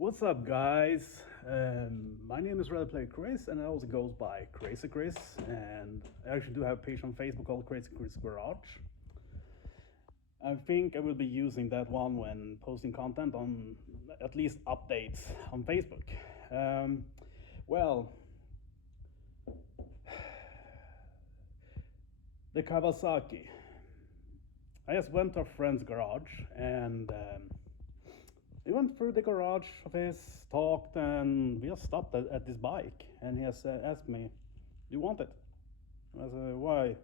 What's up, guys? My name is Red Player Chris, and it also goes by Crazy Chris. And I actually do have a page on Facebook called Crazy Chris Garage. I think I will be using that one when posting content on at least updates on Facebook. Well, the Kawasaki. I just went to a friend's garage and we went through the garage of his, talked, and we just stopped at this bike. And he has asked me, "Do you want it?" I said, "Why?"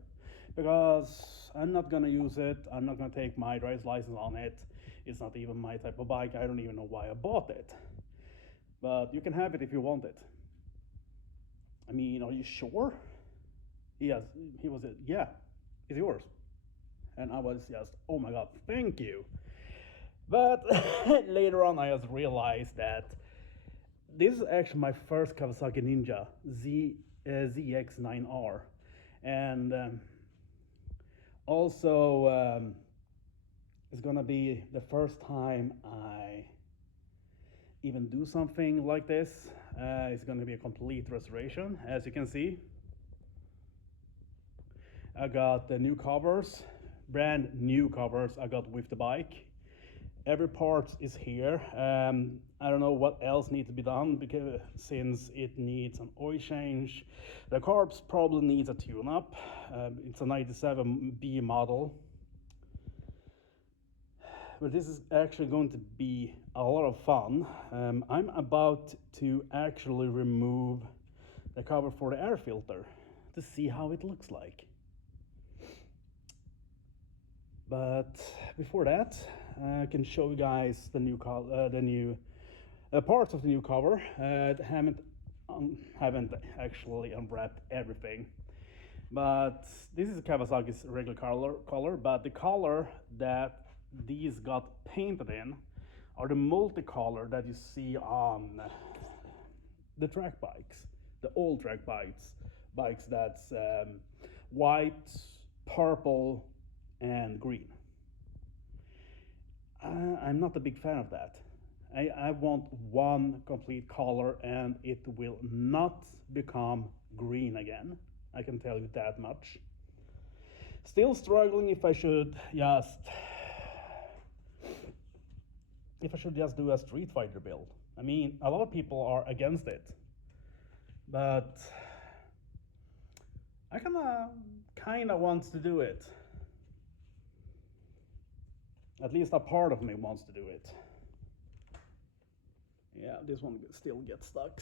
"Because I'm not gonna use it. I'm not gonna take my driver's license on it. It's not even my type of bike. I don't even know why I bought it. But you can have it if you want it." I mean, are you sure? Yes, he was, "Yeah, it's yours." And I was just, "Oh my god, thank you." But later on, I just realized that this is actually my first Kawasaki Ninja ZX9R, and also it's gonna be the first time I even do something like this. It's gonna be a complete restoration, as you can see. I got the new covers, brand new covers I got with the bike. Every part is here. I don't know what else needs to be done because since it needs an oil change. The carbs probably needs a tune-up. It's a 97B model. But this is actually going to be a lot of fun. I'm about to actually remove the cover for the air filter to see how it looks like. But before that, I can show you guys the new parts of the new cover. Haven't actually unwrapped everything, but this is Kawasaki's regular color. But the color that these got painted in are the multicolor that you see on the track bikes, the old track bikes that's white, purple, and green. I'm not a big fan of that. I want one complete color, and it will not become green again. I can tell you that much. Still struggling if I should just do a Street Fighter build. I mean, a lot of people are against it, but I kinda wants to do it. At least a part of me wants to do it. Yeah, this one still gets stuck.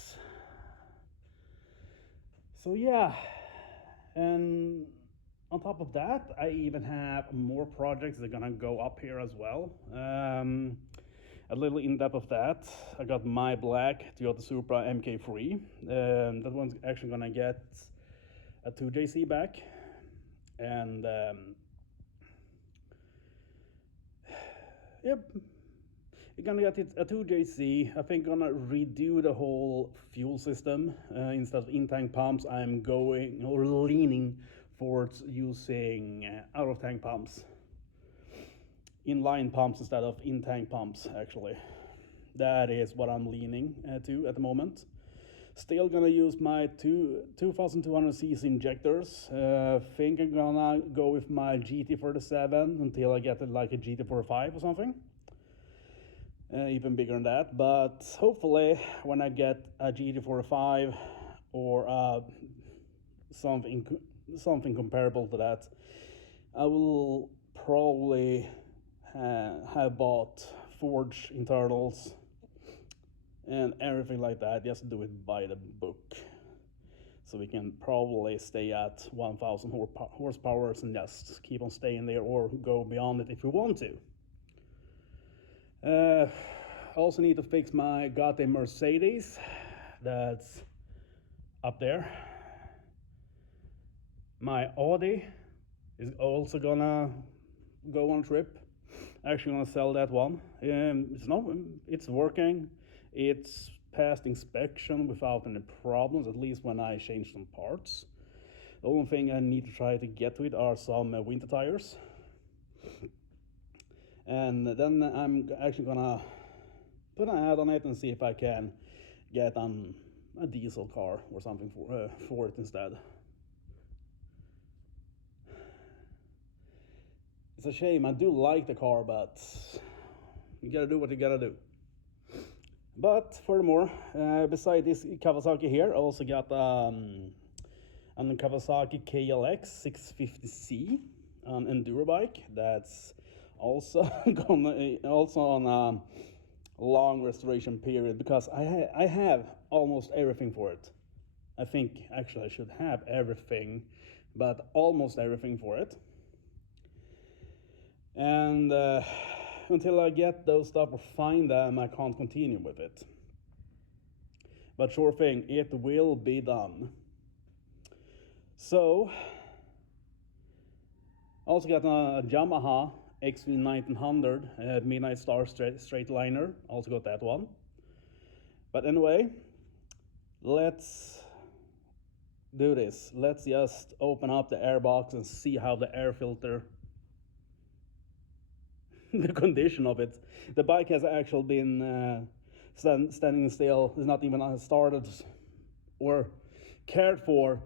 So yeah, and on top of that, I even have more projects that are gonna go up here as well. A little in depth of that, I got my black Toyota Supra MK3. That one's actually gonna get a 2JC back, and yep, you're gonna get it a 2JC. I think gonna redo the whole fuel system. Instead of in-tank pumps, I'm going or leaning towards using out-of-tank pumps. Inline pumps instead of in-tank pumps, actually. That is what I'm leaning to at the moment. Still gonna use my 2200cc injectors. Think I'm gonna go with my GT37 until I get like a GT45 or something. Even bigger than that, but hopefully when I get a GT45 or something comparable to that, I will probably have bought forged internals and everything like that, just do it by the book. So we can probably stay at 1000 horsepower and just keep on staying there or go beyond it if we want to. Also need to fix my goddamn Mercedes that's up there. My Audi is also gonna go on a trip. Actually gonna sell that one. It's working. It's passed inspection without any problems, at least when I change some parts. The only thing I need to try to get to it are some winter tires. And then I'm actually gonna put an ad on it and see if I can get a diesel car or something for it instead. It's a shame. I do like the car, but you gotta do what you gotta do. But furthermore, beside this Kawasaki here, I also got a Kawasaki KLX 650C, an enduro bike that's also on a long restoration period, because I have almost everything for it. I think actually I should have everything, but almost everything for it. And until I get those stuff or find them, I can't continue with it. But sure thing, it will be done. So, I also got a Yamaha XV 1900 Midnight Star straight liner. Also got that one. But anyway, let's do this. Let's just open up the air box and see how the air filter, the condition of it. The bike has actually been standing still. It's not even started or cared for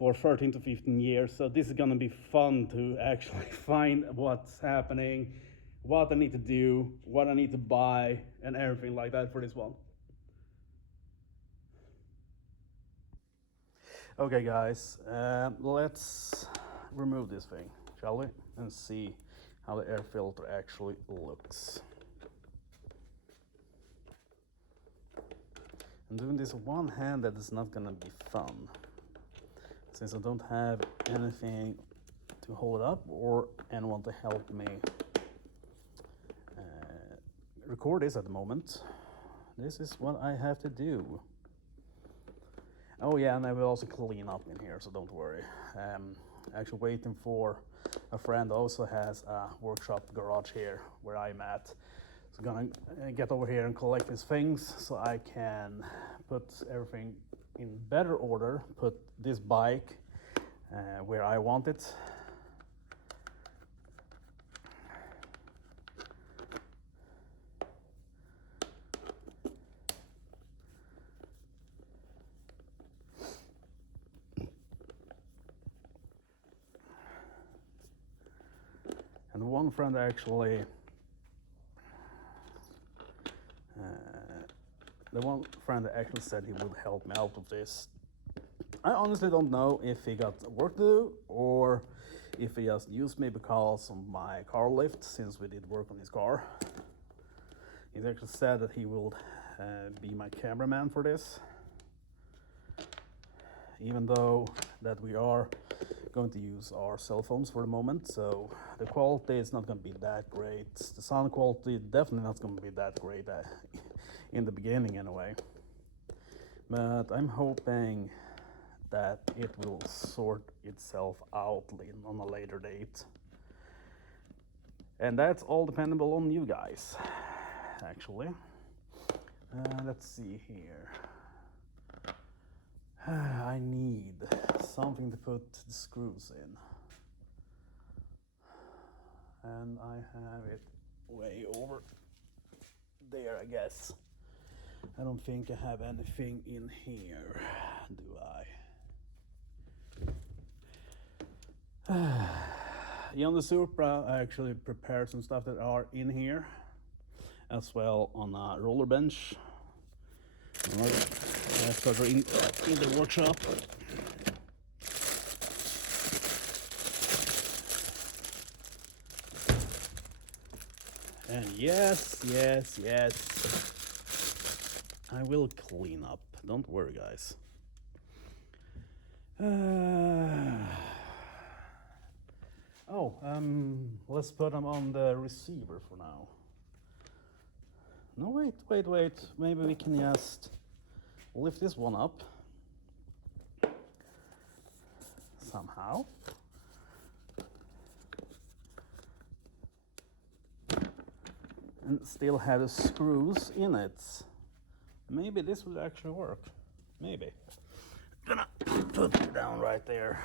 13 to 15 years. So this is gonna be fun to actually find what's happening, what I need to do, what I need to buy, and everything like that for this one. Okay guys, let's remove this thing, shall we? And see how the air filter actually looks. And doing this one-handed is not gonna be fun, since I don't have anything to hold up or anyone to help me record this at the moment. This is what I have to do. Oh yeah, and I will also clean up in here, so don't worry. Actually waiting for a friend who also has a workshop garage here where I'm at. So gonna get over here and collect his things so I can put everything in better order, put this bike where I want it. And one friend actually said he would help me out with this. I honestly don't know if he got work to do or if he just used me because of my car lift, since we did work on his car. He actually said that he will be my cameraman for this, even though that we are going to use our cell phones for the moment, so the quality is not going to be that great. The sound quality definitely not going to be that great in the beginning anyway. But I'm hoping that it will sort itself out on a later date. And that's all dependable on you guys, actually. Let's see here. I need something to put the screws in. And I have it way over there, I guess. I don't think I have anything in here, do I? On the Supra, I actually prepared some stuff that are in here, as well on a roller bench. Further in the workshop. And yes, I will clean up. Don't worry, guys. Let's put them on the receiver for now. No, wait. Maybe we can just lift this one up somehow. And still have the screws in it. Maybe this will actually work. Maybe. Gonna put it down right there.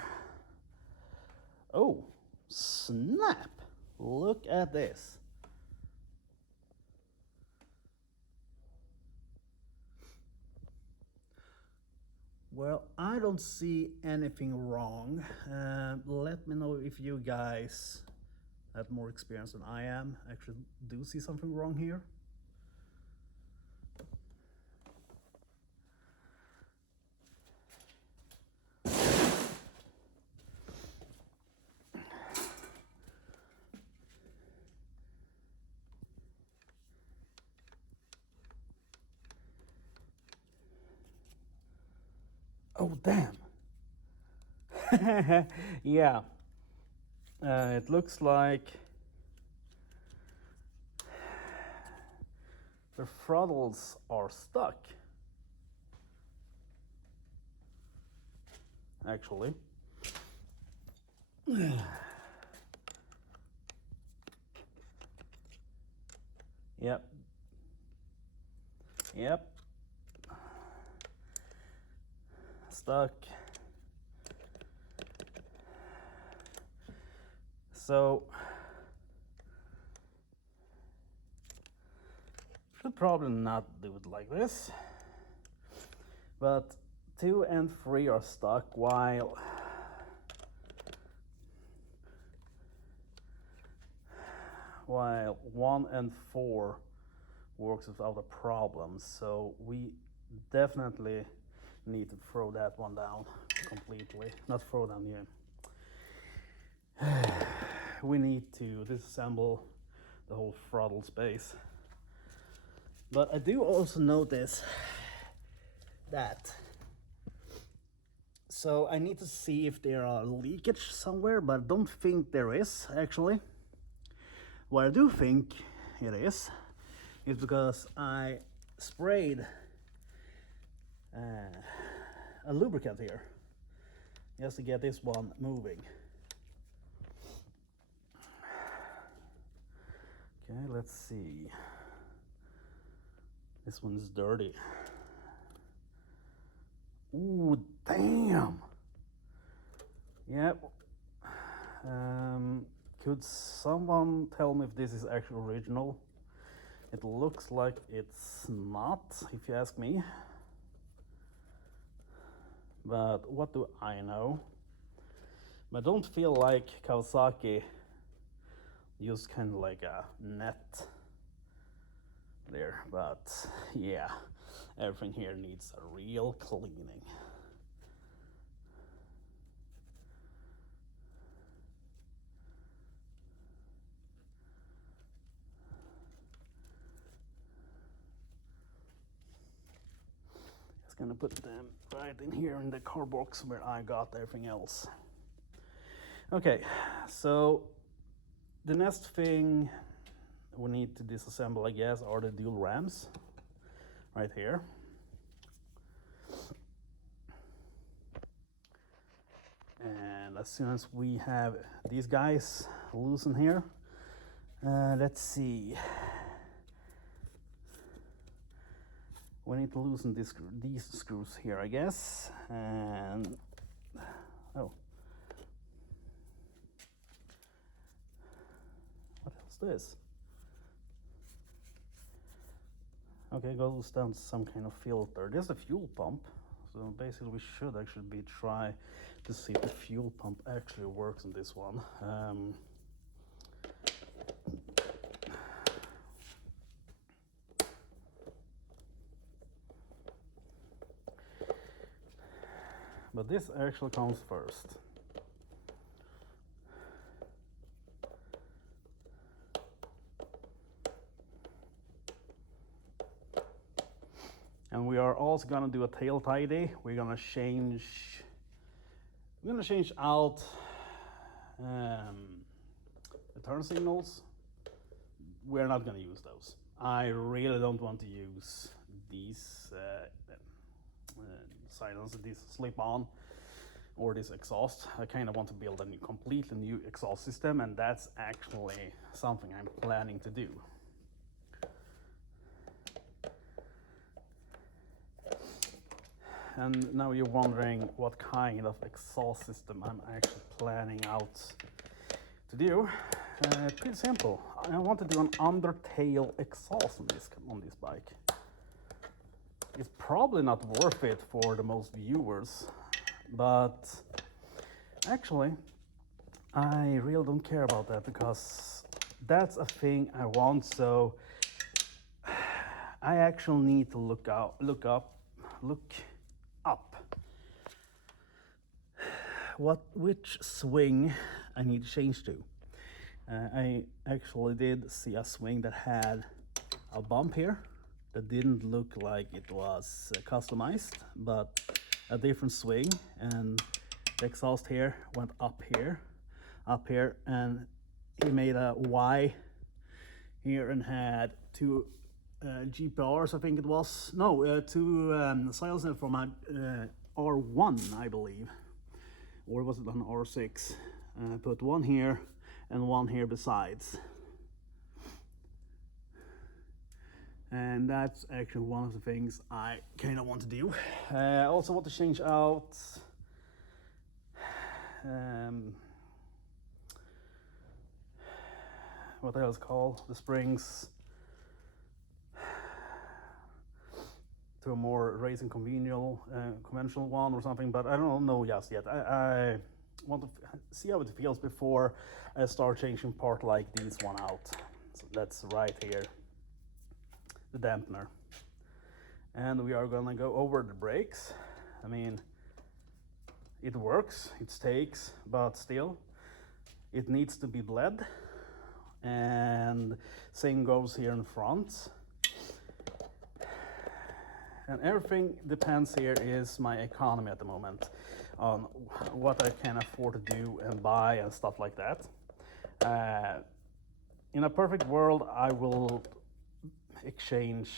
Oh, snap! Look at this. Well, I don't see anything wrong. Let me know if you guys have more experience than I am. Actually, do see something wrong here. Oh, damn. Yeah. It looks like the throttles are stuck. Actually. Yep. Yep. Stuck. So should probably not do it like this. But 2 and 3 are stuck while while 1 and 4 works without a problem. So we definitely need to throw that one down completely. Not throw down, yeah. We need to disassemble the whole throttle space. But I do also notice that, so I need to see if there are leakage somewhere, but I don't think there is actually. What I do think it is because I sprayed a lubricant here just to get this one moving. Okay, let's see. This one's dirty. Ooh, damn. Yep. Could someone tell me if this is actually original? It looks like it's not, if you ask me. But what do I know? But I don't feel like Kawasaki used kind of like a net there. But yeah, everything here needs a real cleaning. Gonna put them right in here in the car box where I got everything else. Okay, so the next thing we need to disassemble, I guess, are the dual rams right here. And as soon as we have these guys loose in here, let's see. We need to loosen these screws here, I guess. And oh, what else this? Okay, goes down to some kind of filter. There's a fuel pump, so basically we should actually try to see if the fuel pump actually works in this one. But this actually comes first. And we are also gonna do a tail tidy. We're gonna change out the turn signals. We're not gonna use those. I really don't want to use these silence, this slip on or this exhaust. I kind of want to build a completely new exhaust system, and that's actually something I'm planning to do. And now you're wondering what kind of exhaust system I'm actually planning out to do. Pretty simple. I want to do an undertail exhaust on this bike. it's probably not worth it for the most viewers, but actually I really don't care about that because that's a thing I want. So I actually need to look up which swing I need to change to. I actually did see a swing that had a bump here that didn't look like it was customized, but a different swing, and the exhaust here went up here, and he made a Y here and had two GPRs, I think it was. No, two silencers from a R1, I believe. Or was it an R6? Put one here and one here besides. And that's actually one of the things I kind of want to do. I also want to change out what the hell is called, the springs, to a more racing conventional conventional one or something, but I don't know just yet. I want to see how it feels before I start changing part like this one out. So that's right here, the dampener. And we are gonna go over the brakes. I mean, it works, it takes, but still it needs to be bled. And same goes here in front. And everything depends here is my economy at the moment, on what I can afford to do and buy and stuff like that. In a perfect world, I will exchange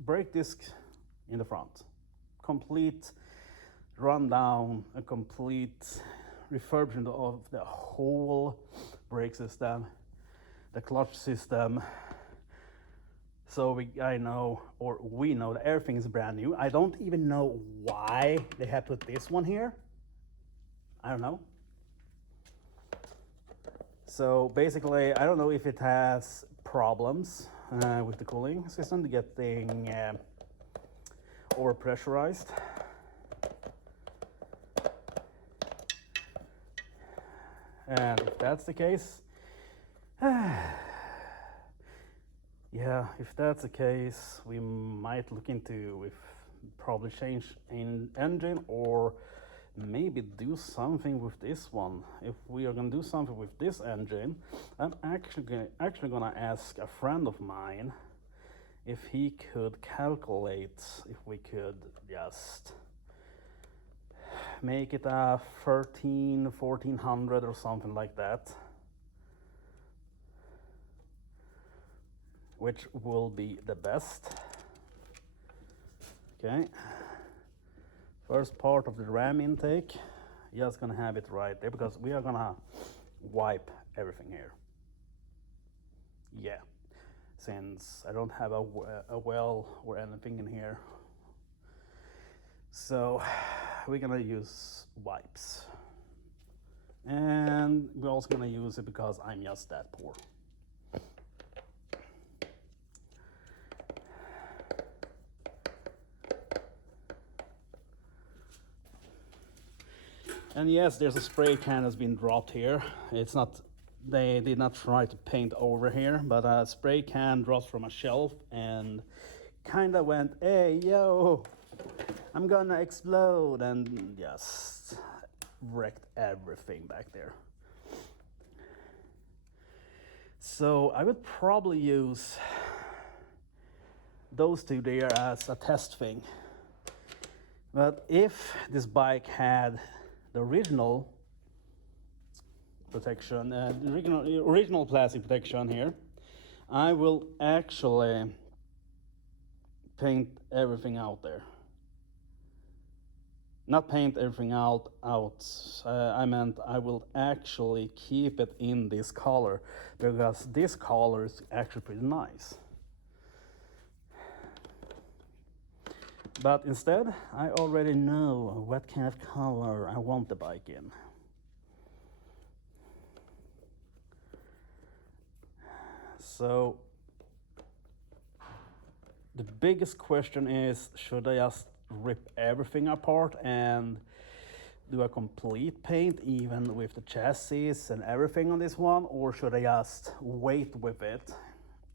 brake disc in the front, complete rundown, a complete refurbishment of the whole brake system, the clutch system. So we know that everything is brand new. I don't even know why they have put this one here. I don't know. So basically, I don't know if it has problems with the cooling system, to getting over pressurized. And if that's the case, yeah, if that's the case, we might look into if probably change an engine, or maybe do something with this one. If we are gonna do something with this engine, I'm actually gonna ask a friend of mine if he could calculate if we could just make it a 1400 or something like that, which will be the best. Okay, first part of the ram intake, just gonna have it right there because we are gonna wipe everything here. Yeah, since I don't have a well or anything in here, so we're gonna use wipes. And we're also gonna use it because I'm just that poor. And yes, there's a spray can that's been dropped here. It's not, they did not try to paint over here, but a spray can dropped from a shelf and kinda went, hey, yo, I'm gonna explode, and just wrecked everything back there. So I would probably use those two there as a test thing. But if this bike had the original protection, the original plastic protection here, I will actually paint everything out there. Not paint everything out. I meant I will actually keep it in this color, because this color is actually pretty nice. But instead, I already know what kind of color I want the bike in. So the biggest question is, should I just rip everything apart and do a complete paint even with the chassis and everything on this one, or should I just wait with it,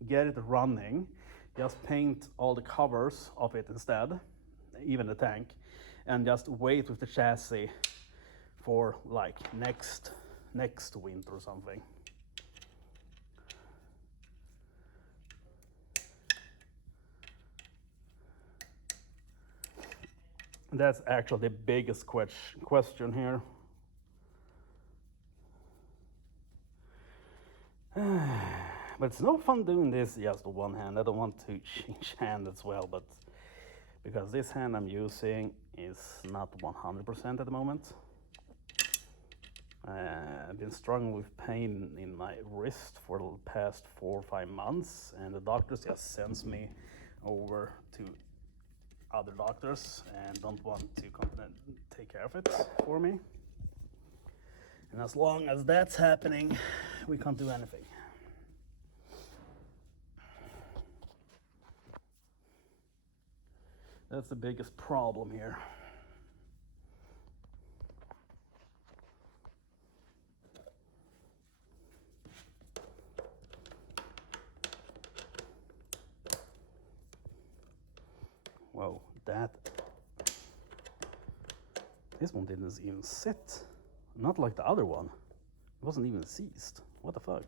get it running, just paint all the covers of it instead, even the tank, and just wait with the chassis for like next winter or something. That's actually the biggest question here. But it's no fun doing this just with one hand. I don't want to change hand as well, but because this hand I'm using is not 100% at the moment. I've been struggling with pain in my wrist for the past 4 or 5 months, and the doctors just sends me over to other doctors and don't want to take care of it for me. And as long as that's happening, we can't do anything. That's the biggest problem here. Whoa, this one didn't even sit. Not like the other one. It wasn't even seized. What the fuck?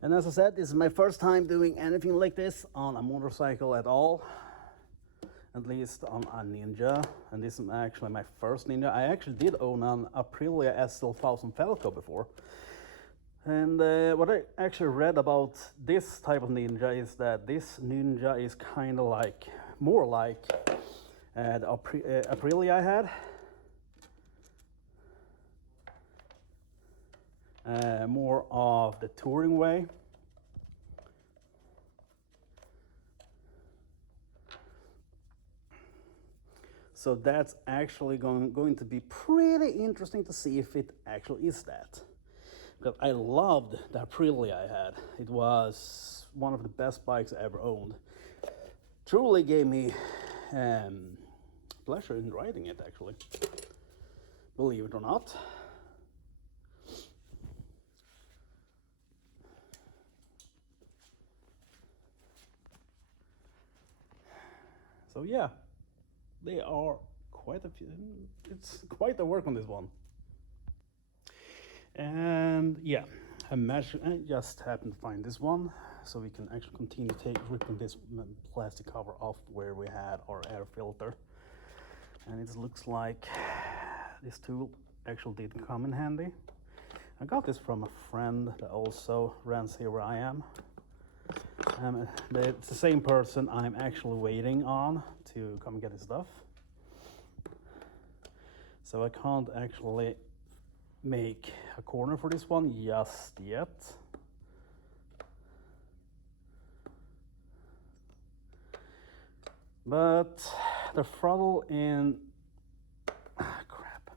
And as I said, this is my first time doing anything like this on a motorcycle at all. At least on a Ninja. And this is actually my first Ninja. I actually did own an Aprilia SL 1000 Falco before. And what I actually read about this type of Ninja is that this Ninja is kind of like, more like the Aprilia I had. More of the touring way. So that's actually going to be pretty interesting to see if it actually is that. Because I loved the Aprilia I had. It was one of the best bikes I ever owned. Truly gave me pleasure in riding it, actually. Believe it or not. So yeah, they are quite a few. It's quite a work on this one. And yeah, I just happened to find this one, so we can actually continue ripping this plastic cover off where we had our air filter. And it looks like this tool actually did come in handy. I got this from a friend that also runs here where I am. It's the same person I'm actually waiting on to come and get his stuff. So I can't actually make a corner for this one just yet. But the throttle in crap.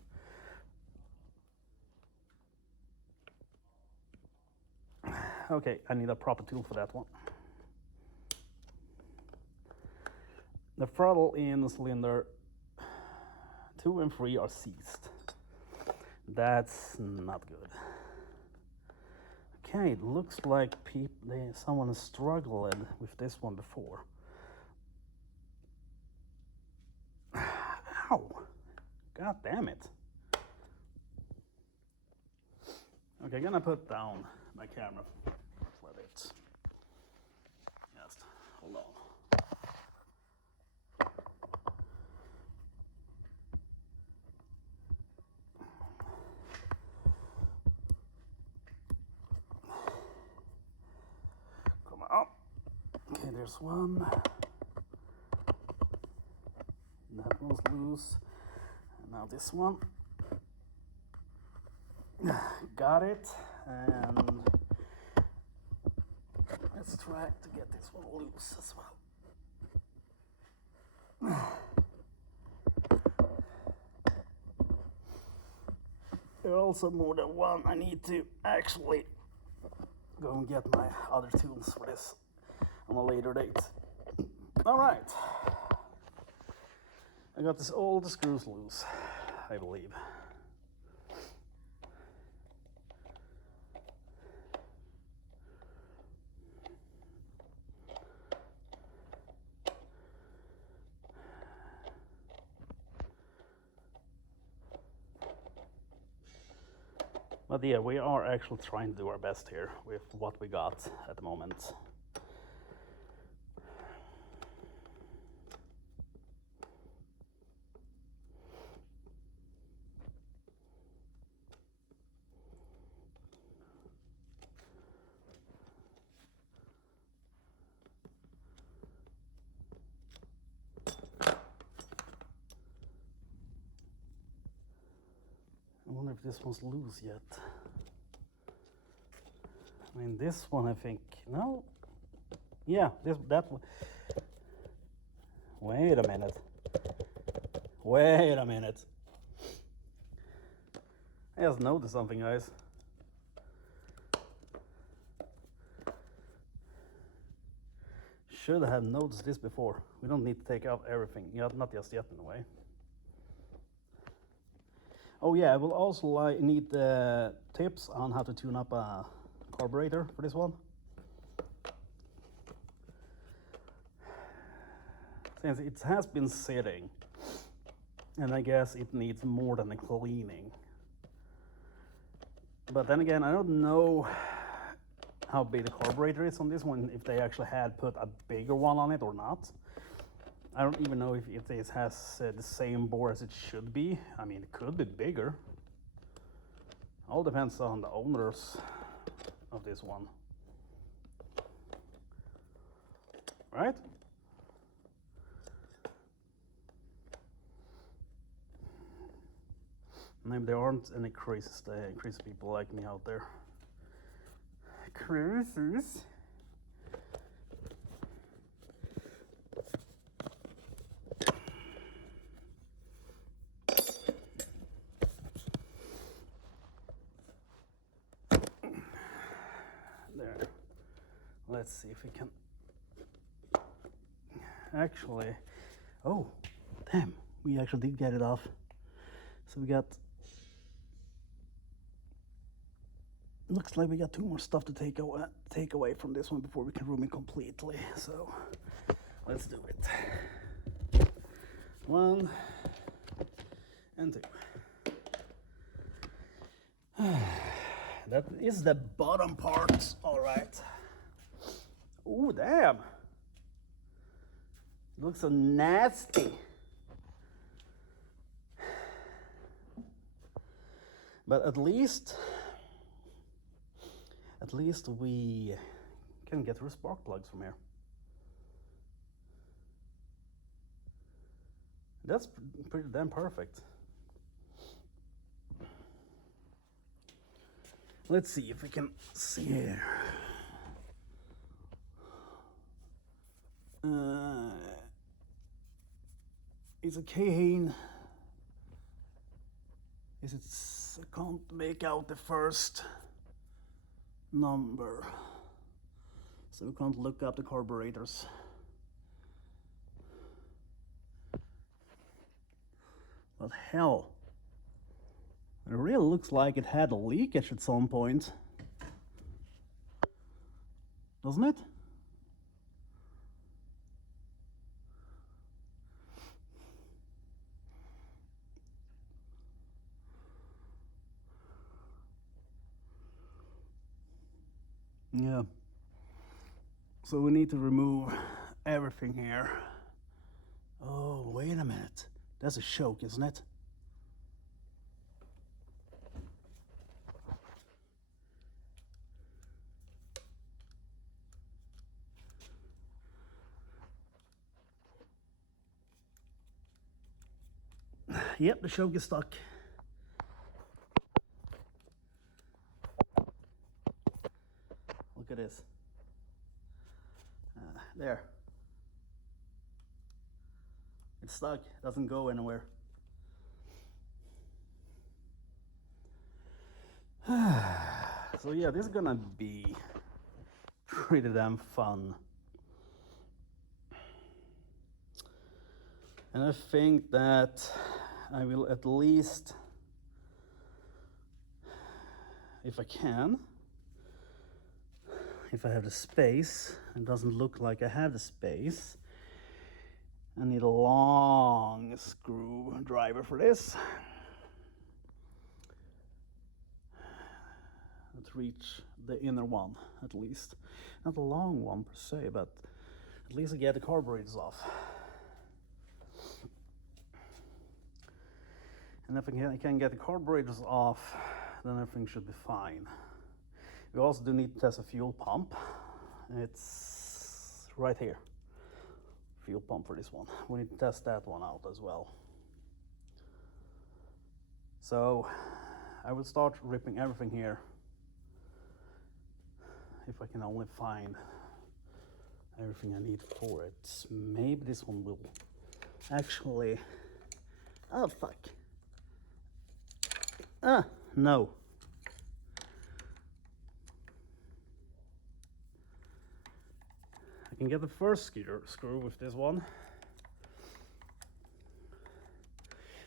Okay, I need a proper tool for that one. The throttle in cylinder 2 and 3 are seized. That's not good. Okay, it looks like someone has struggled with this one before. Ow! God damn it. Okay, I'm gonna put down my camera for a bit. Just hold on. Come on. Okay, there's one. That one's loose. And now this one. Got it. And let's try to get this one loose as well. There are also more than one. I need to actually go and get my other tools for this on a later date. All right. I got all the screws loose, I believe. But yeah, we are actually trying to do our best here with what we got at the moment. I wonder if this one's loose yet. I mean, this one, I think, no. Yeah, that one. Wait a minute. Wait a minute. I just noticed something, guys. Should have noticed this before. We don't need to take out everything. Yeah, not just yet, in a way. Oh yeah, I will also need tips on how to tune up a carburetor for this one. Since it has been sitting, and I guess it needs more than a cleaning. But then again, I don't know how big the carburetor is on this one, if they actually had put a bigger one on it or not. I don't even know if it has the same bore as it should be. I mean, it could be bigger. All depends on the owners of this one. Right? Maybe there aren't any crazy people like me out there. Cruisers? There. Let's see if we can actually. Oh, damn! We actually did get it off. So we got. Looks like we got 2 more stuff to take away from this one before we can room it completely. So let's do it. 1 and 2. That is the bottom part. All right. Oh damn! It looks so nasty. But at least we can get through spark plugs from here. That's pretty damn perfect. Let's see if we can see here. Is it Kahane? Is it? I can't make out the first number, so we can't look up the carburetors. But hell, it really looks like it had a leakage at some point, doesn't it? Yeah. So we need to remove everything here. Oh, wait a minute. That's a choke, isn't it? Yep, the choke is stuck. Look at this. There. It's stuck, doesn't go anywhere. So yeah, this is gonna be pretty damn fun. And I think that I will at least, if I can, if I have the space, it doesn't look like I have the space, I need a long screwdriver for this. To reach the inner one, at least. Not a long one per se, but at least I get the carburetors off. And if I can get the carburetors off, then everything should be fine. We also do need to test a fuel pump. It's right here. Fuel pump for this one. We need to test that one out as well. So I will start ripping everything here. If I can only find everything I need for it. Maybe this one will actually... Oh, fuck. Ah, no. I can get the first screw with this one.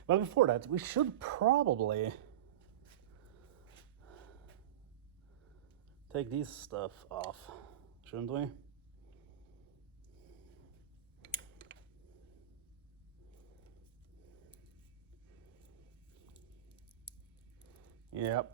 But before that, we should probably take this stuff off, shouldn't we? Yep.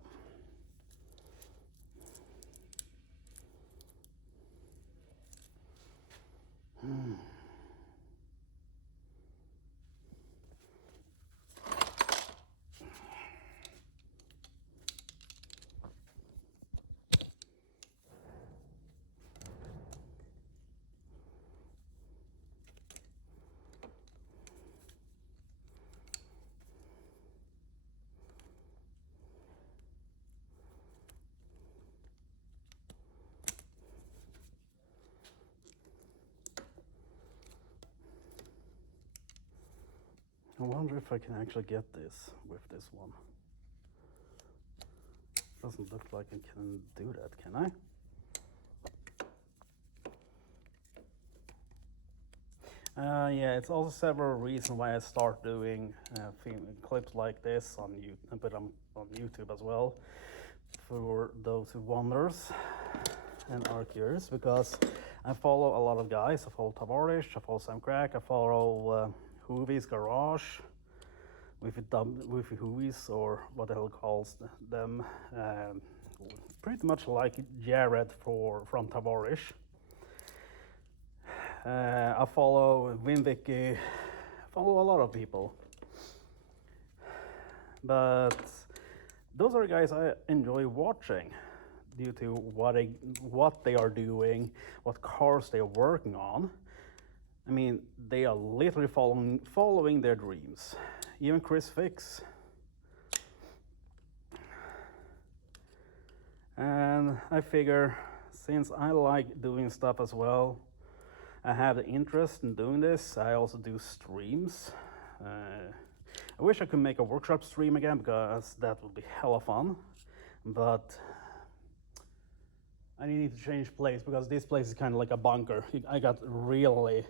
I wonder if I can actually get this with this one. Doesn't look like I can do that, can I? Yeah, it's also several reasons why I start doing clips like this on YouTube, but I'm on YouTube as well, for those who wonders and are curious, because I follow a lot of guys. I follow Tavares, I follow Sam Crack, I follow Hoovy's Garage, with Hoovies, or what the hell calls them, pretty much like Jared from Tavares. I follow Wonky, I follow a lot of people, but those are guys I enjoy watching due to what they are doing, what cars they are working on. I mean, they are literally following their dreams. Even Chris Fix. And I figure, since I like doing stuff as well, I have the interest in doing this. I also do streams. I wish I could make a workshop stream again, because that would be hella fun. But I need to change place, because this place is kind of like a bunker. I got really...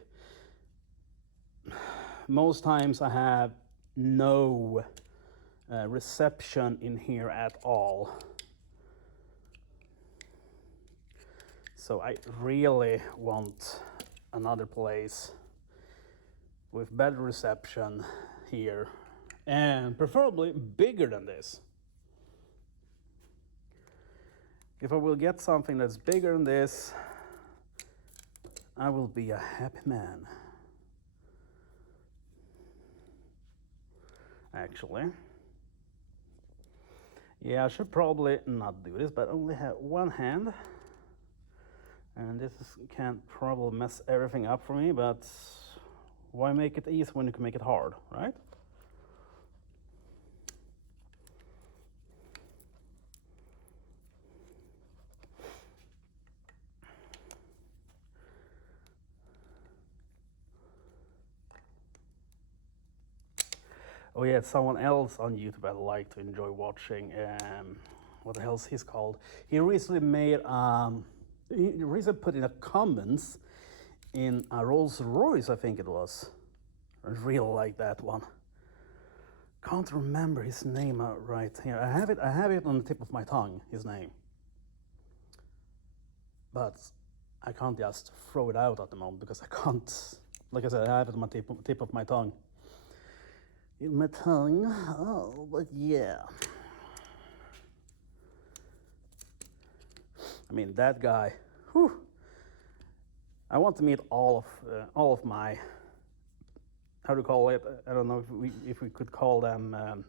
Most times I have no reception in here at all. So I really want another place with better reception here, and preferably bigger than this. If I will get something that's bigger than this, I will be a happy man. Actually, yeah, I should probably not do this, but I only have one hand, and can't probably mess everything up for me, but why make it easy when you can make it hard, right? Oh yeah, someone else on YouTube I like to enjoy watching. what the hell's he's called? He recently made he recently put in a comments in a Rolls Royce, I think it was. I really like that one. Can't remember his name right here. I have it on the tip of my tongue, his name. But I can't just throw it out at the moment because I can't. Like I said, I have it on my tip of my tongue. In my tongue. Oh, but yeah. I mean, that guy. Whew. I want to meet all of my, how do you call it? I don't know if we could call them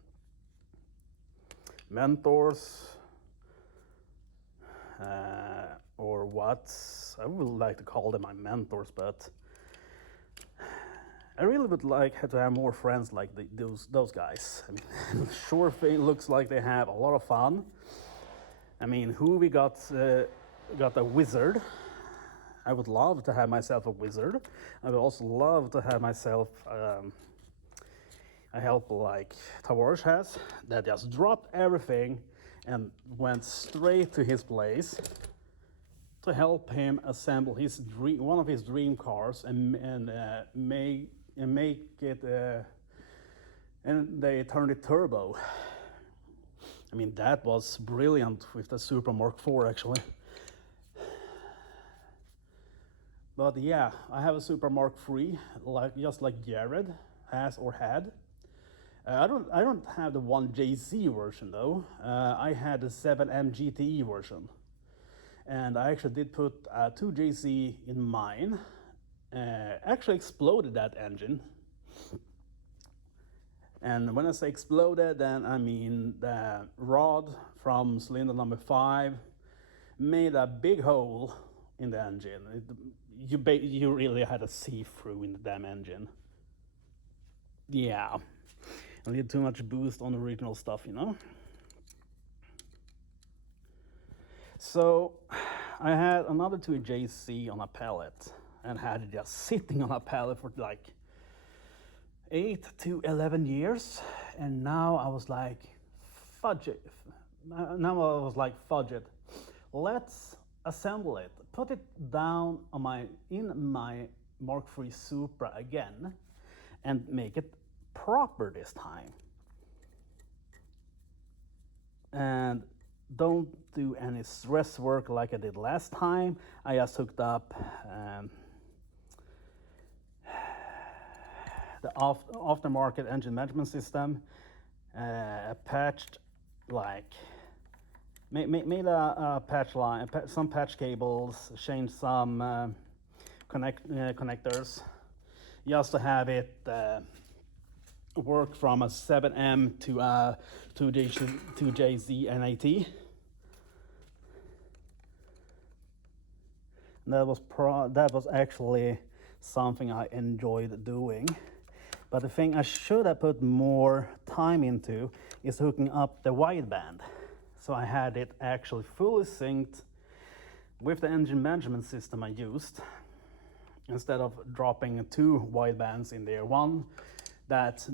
mentors or what. I would like to call them my mentors, but I really would like to have more friends like those guys. I mean, sure thing looks like they have a lot of fun. I mean, who we got a wizard. I would love to have myself a wizard. I would also love to have myself a helper like Tavares has, that just dropped everything and went straight to his place to help him assemble one of his dream cars and make it and they turned it turbo. I mean, that was brilliant with the Super Mark IV actually. But yeah, I have a Super Mark III, just like Jared has or had. I don't have the 1JZ version though. I had the 7M GTE version, and I actually did put 2JZ in mine. Actually exploded that engine. And when I say exploded, then I mean the rod from cylinder number 5 made a big hole in the engine. You really had a see-through in the damn engine. Yeah, I need too much boost on the original stuff, you know. So I had another 2JZ on a pallet and had it just sitting on a pallet for like 8 to 11 years, and now I was like, fudge it. Let's assemble it, put it down on in my Mark III Supra again, and make it proper this time. And don't do any stress work like I did last time. I just hooked up the aftermarket engine management system, patched like made a patch line, some patch cables, changed some connectors, just to have it work from a 7M to a 2JZ NAT. That was actually something I enjoyed doing. But the thing I should have put more time into is hooking up the wideband. So I had it actually fully synced with the engine management system I used, instead of dropping 2 widebands in there. One that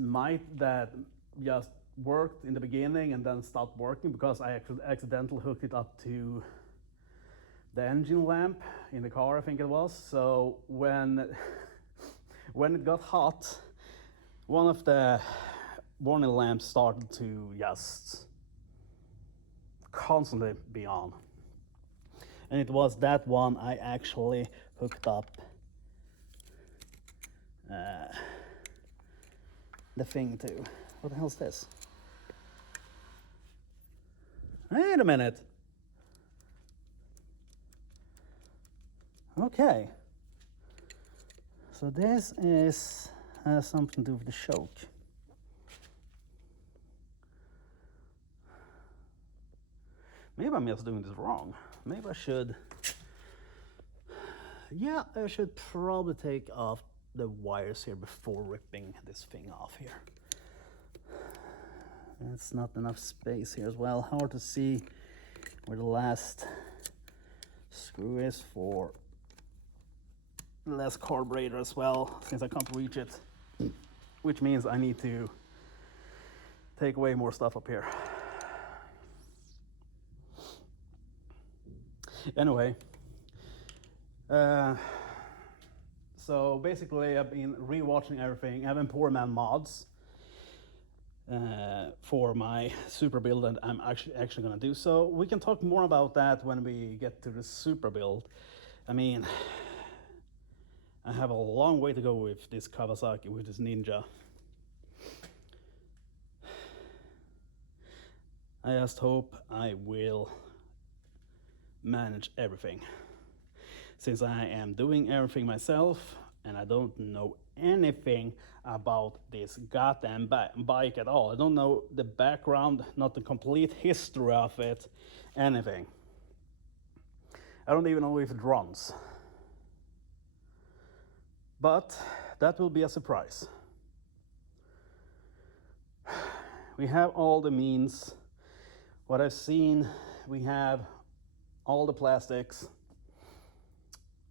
just worked in the beginning and then stopped working because I actually accidentally hooked it up to the engine lamp in the car, I think it was. So when it got hot, one of the warning lamps started to just constantly be on. And it was that one I actually hooked up the thing to. What the hell's this? Wait a minute. Okay. So this has something to do with the choke. Maybe I'm just doing this wrong. Maybe I should. Yeah, I should probably take off the wires here before ripping this thing off here. It's not enough space here as well. Hard to see where the last screw is for the last carburetor as well, since I can't reach it. Which means I need to take away more stuff up here. Anyway, so basically I've been rewatching everything. I've been Poor Man mods for my super build, and I'm actually gonna do so. We can talk more about that when we get to the super build. I mean, I have a long way to go with this Kawasaki, with this Ninja. I just hope I will manage everything, since I am doing everything myself and I don't know anything about this goddamn bike at all. I don't know the background, not the complete history of it, anything. I don't even know if it runs. But that will be a surprise. We have all the means. What I've seen, we have all the plastics,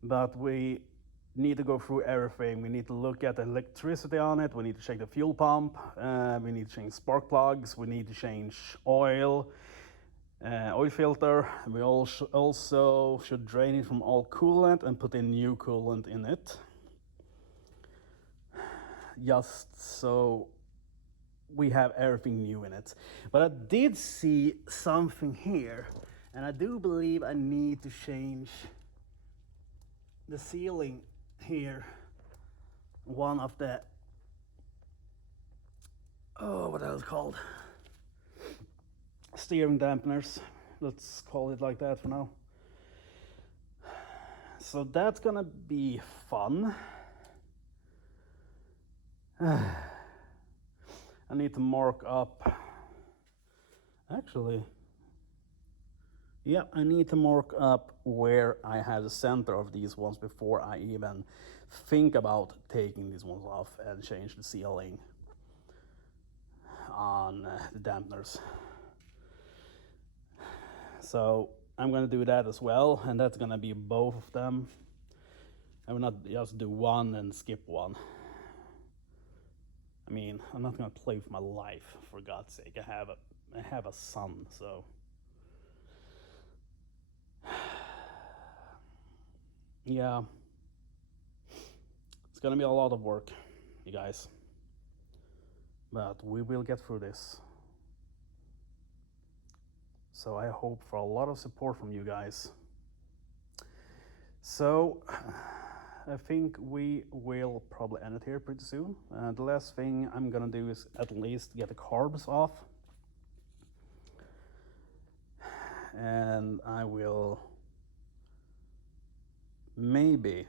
but we need to go through everything. We need to look at the electricity on it. We need to check the fuel pump. We need to change spark plugs. We need to change oil filter. We also should drain it from all coolant and put in new coolant in it, just so we have everything new in it. But I did see something here, and I do believe I need to change the sealing here. One of the, what else called? Steering dampeners. Let's call it like that for now. So that's gonna be fun. I need to mark up, actually, yeah, I need to mark up where I have the center of these ones before I even think about taking these ones off and change the sealing on the dampeners. So I'm gonna do that as well, and that's gonna be both of them. I will not just do one and skip one. I mean, I'm not gonna play with my life, for God's sake. I have a son, so. Yeah. It's gonna be a lot of work, you guys. But we will get through this. So I hope for a lot of support from you guys. So, I think we will probably end it here pretty soon. The last thing I'm gonna do is at least get the carbs off. And I will maybe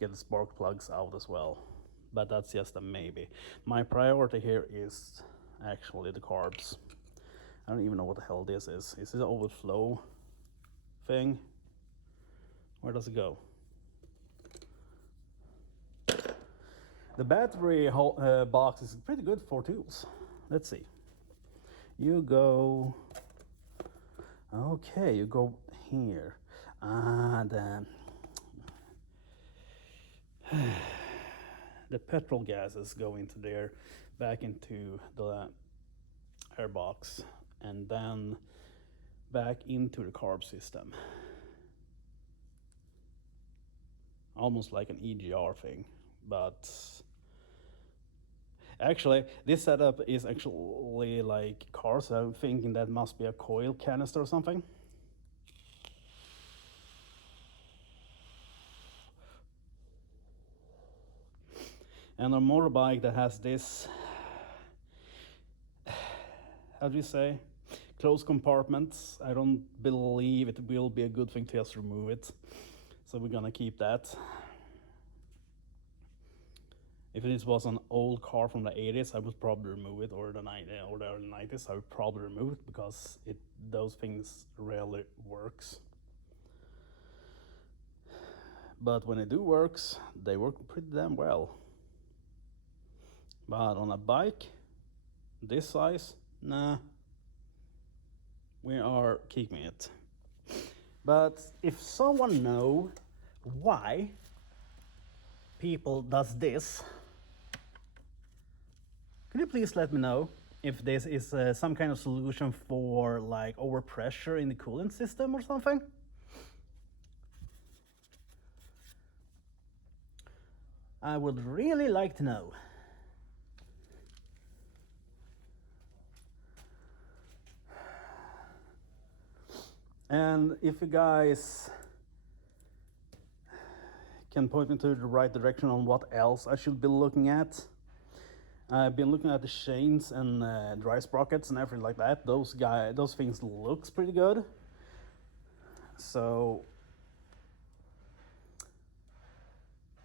get the spark plugs out as well. But that's just a maybe. My priority here is actually the carbs. I don't even know what the hell this is. Is this an overflow thing? Where does it go? The battery box is pretty good for tools. Let's see. You go, okay, you go here. The petrol gases go into there, back into the air box, and then back into the carb system. Almost like an EGR thing, but actually this setup is actually like cars. So I'm thinking that must be a coil canister or something. And a motorbike that has this, how do you say, closed compartments. I don't believe it will be a good thing to just remove it. So we're gonna keep that. If this was an old car from the 80s, I would probably remove it, or the early 90s, I would probably remove it, because those things rarely works. But when it do works, they work pretty damn well. But on a bike this size, nah, we are keeping it. But if someone know why people does this, could you please let me know if this is some kind of solution for like overpressure in the coolant system or something. I would really like to know. And if you guys can point me to the right direction on what else I should be looking at. I've been looking at the chains and dry sprockets and everything like that. Those things looks pretty good. So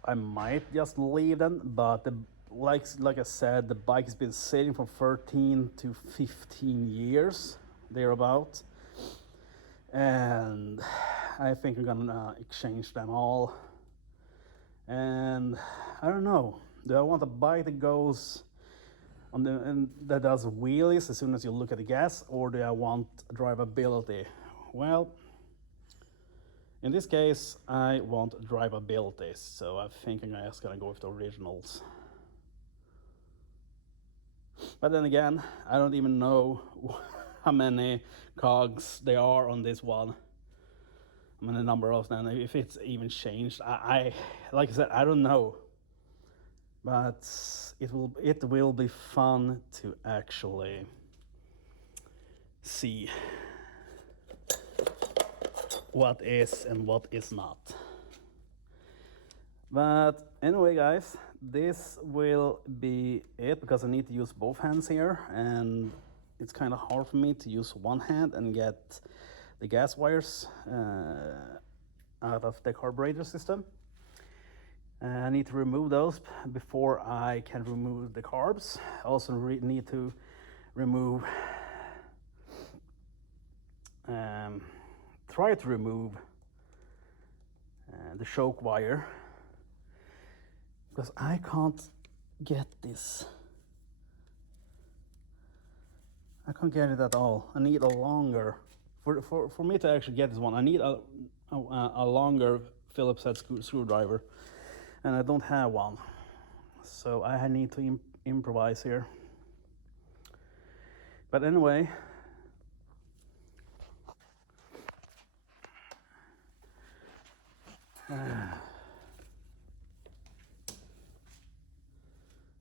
I might just leave them, but like I said, the bike has been sitting for 13 to 15 years, thereabout. And I think I'm gonna exchange them all. And I don't know, do I want a bike that goes on and that does wheelies as soon as you look at the gas, or do I want drivability? Well, in this case, I want drivability, so I think I'm just gonna go with the originals. But then again, I don't even know how many cogs there are on this one. I mean, the number of them, if it's even changed. I like I said, I don't know. But it will be fun to actually see what is and what is not. But anyway, guys, this will be it because I need to use both hands here, and it's kind of hard for me to use one hand and get the gas wires out of the carburetor system. I need to remove those before I can remove the carbs. I also need to remove, try to remove the choke wire, because I can't get this. I can't get it at all. I need a longer, for me to actually get this one, I need a longer Phillips head screwdriver, and I don't have one. So I need to improvise here. But anyway,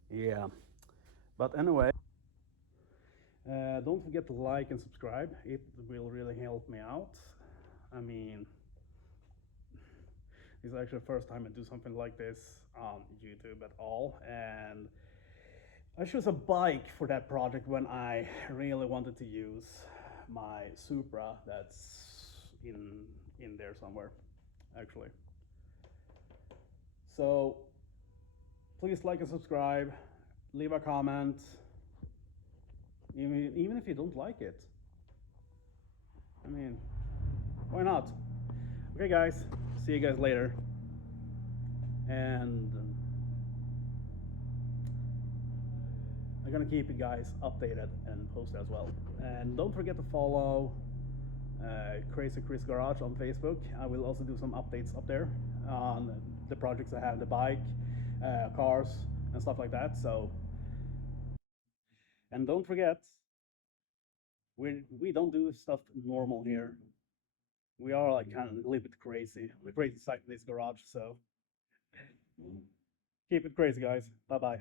yeah. But anyway, don't forget to like and subscribe. It will really help me out. I mean, this is actually the first time I do something like this on YouTube at all, and I chose a bike for that project when I really wanted to use my Supra that's in there somewhere, actually. So please like and subscribe, leave a comment, even if you don't like it. I mean, why not? Okay, guys, see you guys later. And I'm gonna keep you guys updated and post as well. And don't forget to follow Crazy Chris Garage on Facebook. I will also do some updates up there on the projects I have, the bike, cars, and stuff like that. So, and don't forget, we don't do stuff normal here. We are like kind of a little bit crazy. We're crazy side in this garage, so keep it crazy, guys. Bye bye.